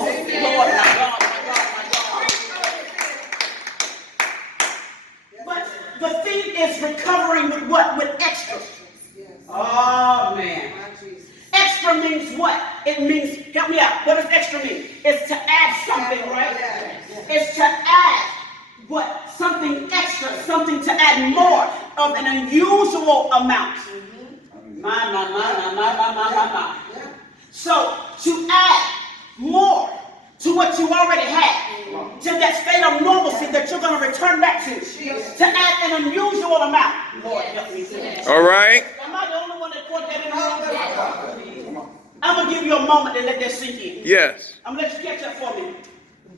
Lord, my God, my God. But the thing is recovering with what? With extra. Oh, man. Extra means what? It means, help me out. What does extra mean? It's to add something, right? It's to add what? Something extra, something to add more of an unusual amount. My. So, to add more to what you already had, to that state of normalcy that you're going to return back to add an unusual amount. Lord, help me today. All right. Am I the only one that caught that in the room? I'm going to give you a moment to let that sink in. Yes. I'm going to let you catch up for me.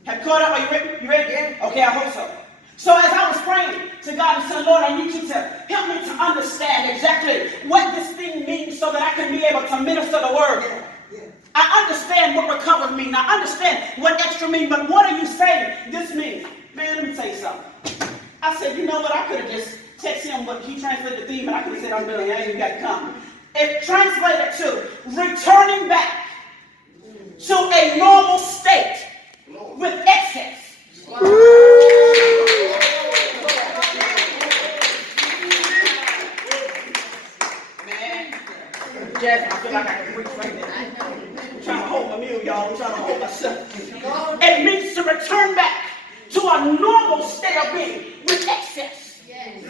Have you caught up? Are you ready? You ready? Yeah. Okay, I hope so. So as I was praying to God and said, Lord, I need you to help me to understand exactly what this thing means so that I can be able to minister the word. I understand what recover means. I understand what extra means, but what are you saying this means? Man, let me tell you something. I said, you know what? I could have just texted him what he translated the theme, and I could have said, I'm doing it. You got to come. It translated to returning back to a normal state with excess. Man, Jasmine, I feel like I can preach right now. I'm trying to hold my mule, y'all. I'm trying to hold myself. It means to return back to a normal state of being with excess.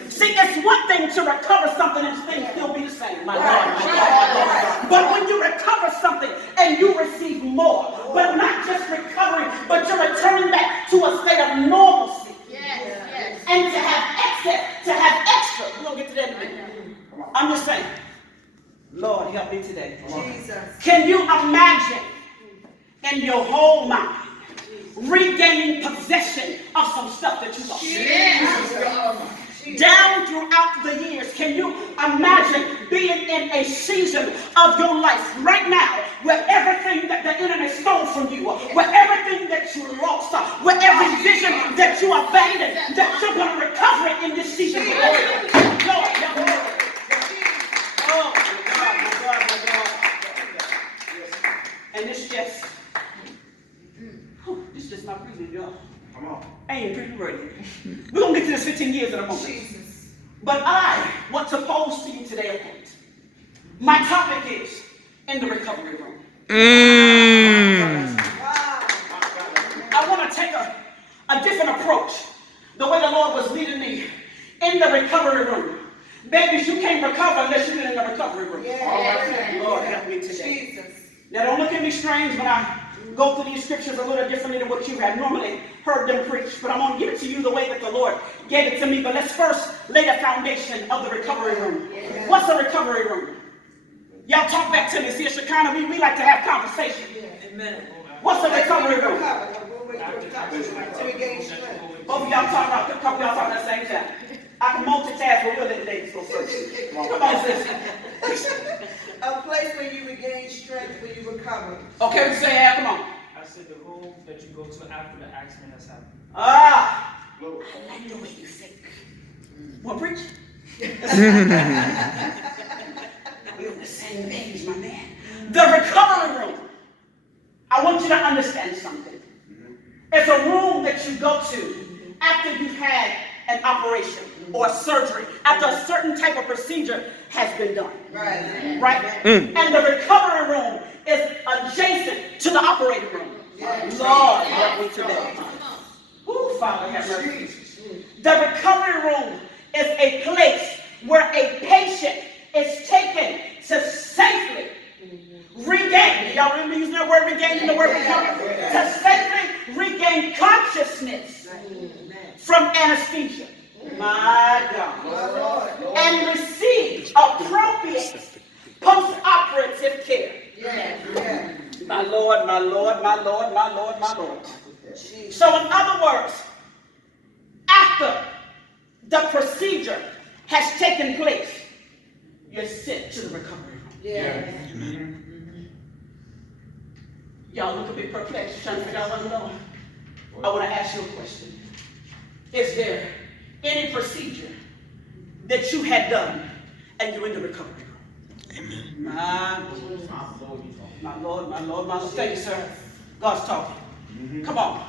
See, it's one thing to recover something and things still be the same. My God. But when you recover something and you receive more, but not just recovering, but you're returning back to a state of normalcy. And to have excess, to have extra. We're going to get to that in a minute. I'm just saying, Lord, help me today. Jesus. Can you imagine in your whole mind regaining possession of some stuff that you lost? Yes. Down throughout the years, can you imagine being in a season of your life right now where everything that the enemy stole from you, where everything that you lost, where every vision that you abandoned, that you're going to recover it in this season? Lord, oh, my God. And this just my breathing, y'all. Come on. I ain't pretty ready. We're going to get to this 15 years in a moment. Jesus. But I want to pose to you today a point. My topic is in the recovery room. I want to take a different approach. The way the Lord was leading me in the recovery room. Babies, you can't recover unless you're in the recovery room. Yeah. Lord, help me today. Jesus. Now, don't look at me strange when I go through these scriptures a little differently than what you have normally heard them preach, but I'm going to give it to you the way that the Lord gave it to me. But let's first lay the foundation of the recovery room. Yeah. What's a recovery room? Y'all talk back to me. See, at Shekinah, we like to have conversation. Yeah. Amen. What's a recovery room? Both of y'all talking about, a couple of y'all talking at the same time. I can multitask, but we'll let the ladies go first. Come on, sis. A place where you regain strength, where you recover. Okay, we say that. Come on. I said the room that you go to after the accident has happened. Ah, I like the way you think. Want to preach? We're on the same page, my man. The recovery room. I want you to understand something. It's a room that you go to after you've had an operation or surgery, after a certain type of procedure has been done. Right? And the recovery room is adjacent to the operating room. Lord, help me today. Ooh, Father, have mercy. The recovery room is a place where a patient is taken to safely regain. Y'all remember using that word regain in the word recovery? To safely regain consciousness from anesthesia. My God. And receive appropriate post-operative care. My Lord, my Lord, my Lord, my Lord, my Lord. So in other words, after the procedure has taken place, you're sent to the recovery room. Y'all look a bit perplexed, trying to figure out what I'm doing. I want to ask you a question. Is there any procedure that you had done and you're in the recovery room? Amen. My Lord, my Lord, my Lord. Thank you, sir. God's talking. Come on.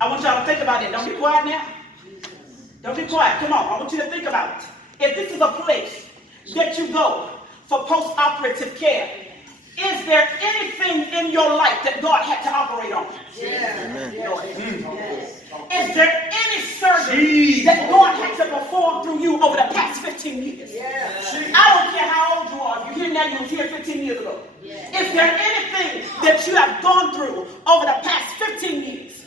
I want y'all to think about it. Don't be quiet now. Don't be quiet. Come on. I want you to think about it. If this is a place that you go for post-operative care, is there anything in your life that God had to operate on? Is there any surgery that God had to perform through you over the past 15 years? I don't care how old you are. If you're here now, you were here 15 years ago. Is there anything that you have gone through over the past 15 years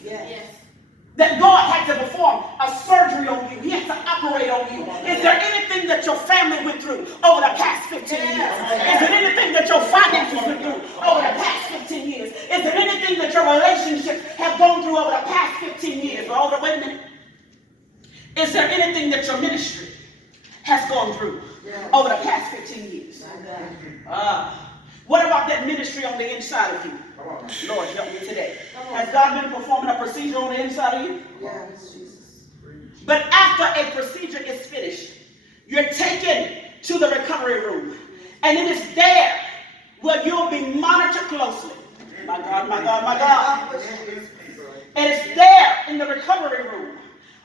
that God had to perform a surgery on you? He had to operate on you. Is there anything that your family went through over the past 15 years? Is there anything that your finances went through over the past 15 years? Is there anything that your relationships have gone through over the past 15 years? Wait a minute. Is there anything that your ministry has gone through over the past 15 years? What about that ministry on the inside of you? Lord, help me today. Has God been performing a procedure on the inside of you? Yes, Jesus. But after a procedure is finished, you're taken to the recovery room. And it is there where you'll be monitored closely. My God, my God, my God. And it's there in the recovery room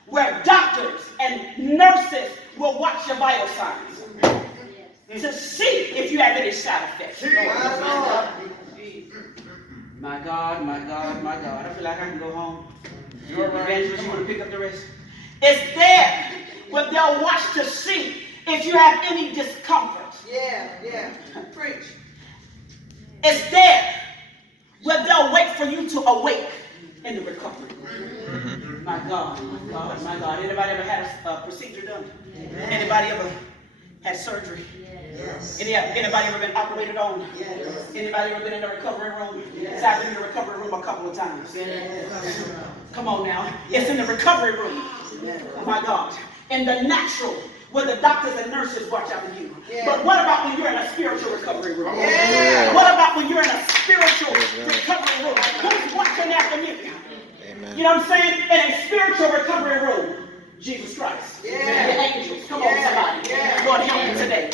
where doctors and nurses will watch your vital signs to see if you have any side effects. My God, my God, my God. I feel like I can go home. Evangelist, you want to pick up the rest? It's there where they'll watch to see if you have any discomfort. Preach. It's there where they'll wait for you to awake in the recovery. My God, my God, my God. Anybody ever had a procedure done? Anybody ever had surgery? Yes. Anybody ever been operated on? Yes. Anybody ever been in the recovery room? Yes. I've been in the recovery room a couple of times. Come on now. It's in the recovery room. Oh my God. In the natural, where the doctors and nurses watch out for you. But what about when you're in a spiritual recovery room? What about when you're in a spiritual recovery room? Who's watching after you? You know what I'm saying? In a spiritual recovery room, Jesus Christ. The angels. Come on, somebody. Lord, help me today.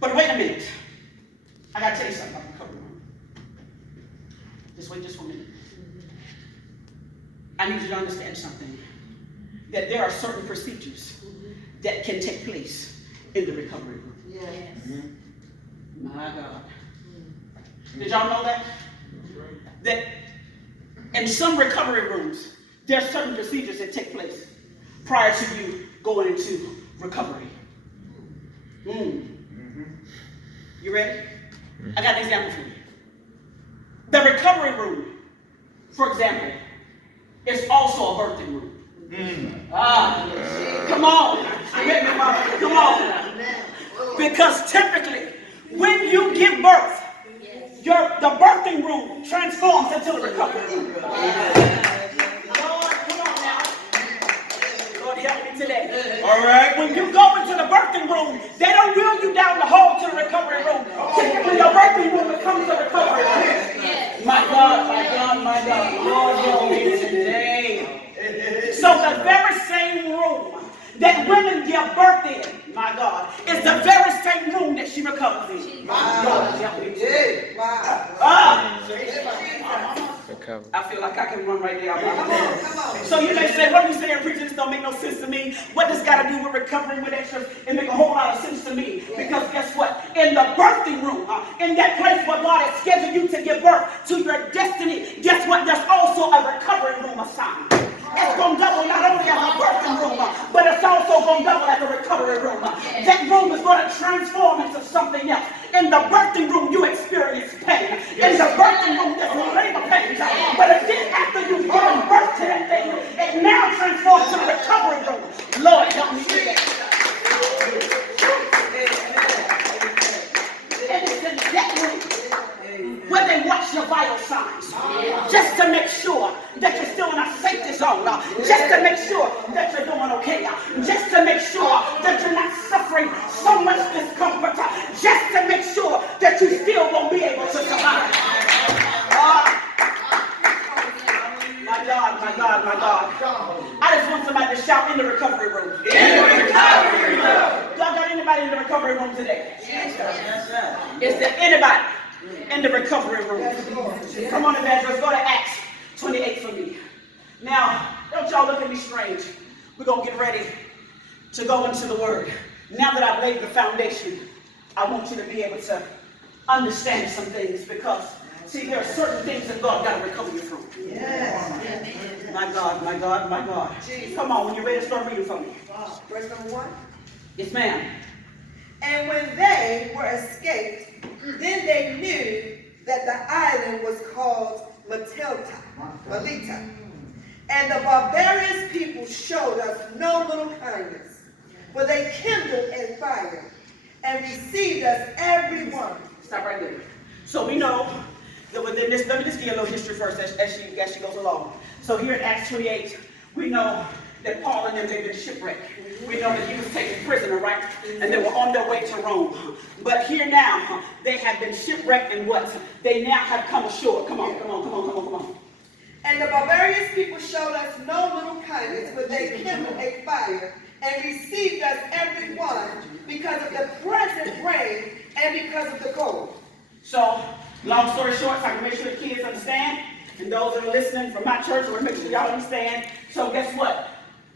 But wait a minute. I got to tell you something about the recovery room. Just wait just for a minute. I need you to understand something. That there are certain procedures that can take place in the recovery room. My God. Did y'all know that? That in some recovery rooms, there are certain procedures that take place prior to you going into recovery. You ready? I got an example for you. The recovery room, for example, is also a birthing room. Come on. Come on. Because typically, when you give birth, the birthing room transforms into the recovery room. Lord, come on now. Lord, help me today. All right. When you go into the birthing room, they don't wheel you down the hall to the recovery room. Typically, the birthing room becomes the recovery room. My God, my God, my God. Lord, help me today. So the very same room that women give birth in, my God, is the very same room that she recovers in. God, help me today. I feel like I can run right there. Come on. So you may say, what are you saying, preacher? This don't make no sense to me. What does got to do with recovering with extras? It make a whole lot of sense to me. Because guess what? In the birthing room, in that place where God has scheduled you to give birth to your destiny, guess what? There's also a recovery room assigned. It's going to double not only as a birthing room, but it's also going to double as a recovery room. That room is going to transform into something else. In the birthing room, you experience pain. In the birthing room, there's labor pains. But then after you've given birth to that thing, it now transforms to the recovery room. Lord, help me today. And it's in that room where they watch your vital signs, just to make sure that you're still in a safety zone, just to make sure that you're doing okay, just to make sure that you're not suffering so much discomfort, just to make sure that you still won't be able to survive. My God, my God, my God. I just want somebody to shout in the recovery room. In the recovery room. Y'all got anybody in the recovery room today? Yes, sir. Is there anybody in the recovery room? Come on, evangelist, go to Acts 28 for me. Now, don't y'all look at me strange. We're going to get ready to go into the Word. Now that I've laid the foundation, I want you to be able to understand some things because, see, there are certain things that God got to recover you from. Yes. My God, my God, my God. Come on, when you're ready, start reading for me. Verse number 1. Yes, ma'am. And when they were escaped, then they knew that the island was called Melita. And the barbarous people showed us no little kindness, for they kindled a fire and received us every one. Stop right there. So we know that within this, let me just give you a little history first as she goes along. So here in Acts 28, we know that Paul and them, they've been shipwrecked. We know that he was taken prisoner, right? And they were on their way to Rome. But here now, they have been shipwrecked and what? They now have come ashore. Come on, come on, come on, come on, come on. And the barbarous people showed us no little kindness, but they kindled a fire and received us every one because of the present rain and because of the cold. So, long story short, so I can make sure the kids understand, and those that are listening from my church, I want to make sure y'all understand. So guess what?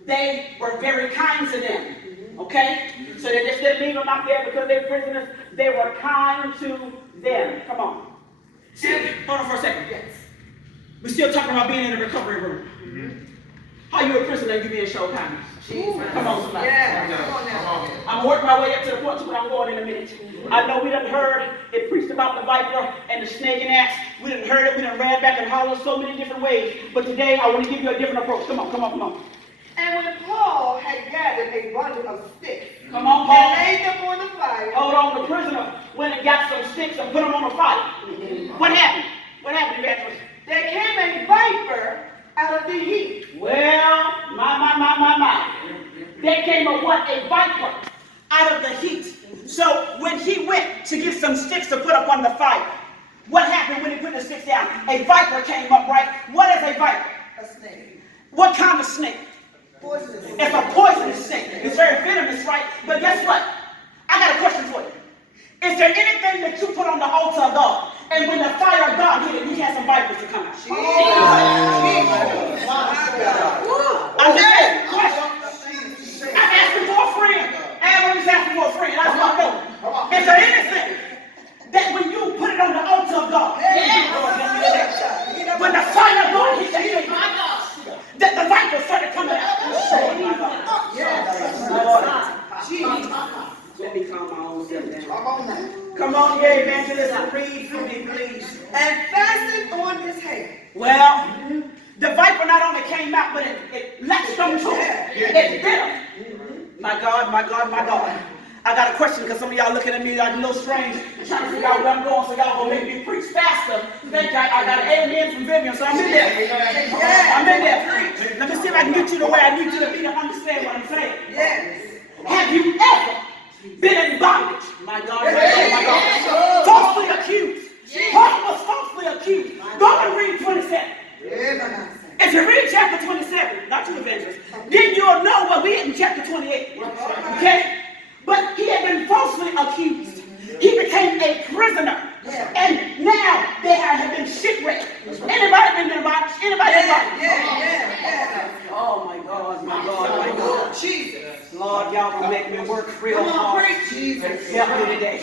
They were very kind to them, okay? So they just didn't leave them out there because they're prisoners. They were kind to them. Come on. See, hold on for a second. Yes. We're still talking about being in the recovery room. How you a prisoner and you being shown kindness? Come on, somebody. Yeah, come on now. I'm working my way up to the point to where I'm going in a minute. I know we done heard it preached about the viper and the snake and axe. We done heard it. We done ran back and hollered so many different ways. But today I want to give you a different approach. Come on, come on, come on. And when Paul had gathered a bundle of sticks Come on, Paul. and laid them on the fire. Hold on, the prisoner went and got some sticks and put them on the fire. What happened? What happened, evangelist? There came a viper out of the heat. Well, my. There came a what? A viper out of the heat. So when he went to get some sticks to put up on the fire, what happened when he put the sticks down? A viper came up, right? What is a viper? A snake. What kind of snake? Poisonous. It's a poisonous snake. It's very venomous, right? But guess what? I got a question for you. Is there anything that you put on the altar of God, and when the fire of God hit it, you had some vipers to come out? I'm just asking a question. I'm asking for a friend. Everyone's asking for a friend. That's what I know. Is there anything that when you put it on the altar of God, when the fire of God hit it, that the vipers started coming out? Let me calm my own self down. Come on, yeah, evangelist, read for me, please. And fastened on his hand. Well, the viper not only came out, but it latched onto it. It bit him. My God, my God, my God. I got a question because some of y'all looking at me like a little strange, trying to figure out where I'm going, so y'all gonna make me preach faster. Thank you. I got an amen from Vivian, so I'm in there. I'm in there. Let me see if I can get you the way I need you to be to understand what I'm saying. Yes. Have you ever been in bondage? My God, my God, my God. Falsely accused. Paul was falsely accused. Go and read 27. If you read chapter 27, not you evangelist, then you'll know what we had in chapter 28. Okay? But he had been falsely accused. He became a prisoner. And now they have been shipwrecked. Anybody been in bondage? Anybody been in bondage? Yeah. Oh my God, my God, my God. Jesus. Lord, y'all gonna make me work real hard. Jesus. Help me today.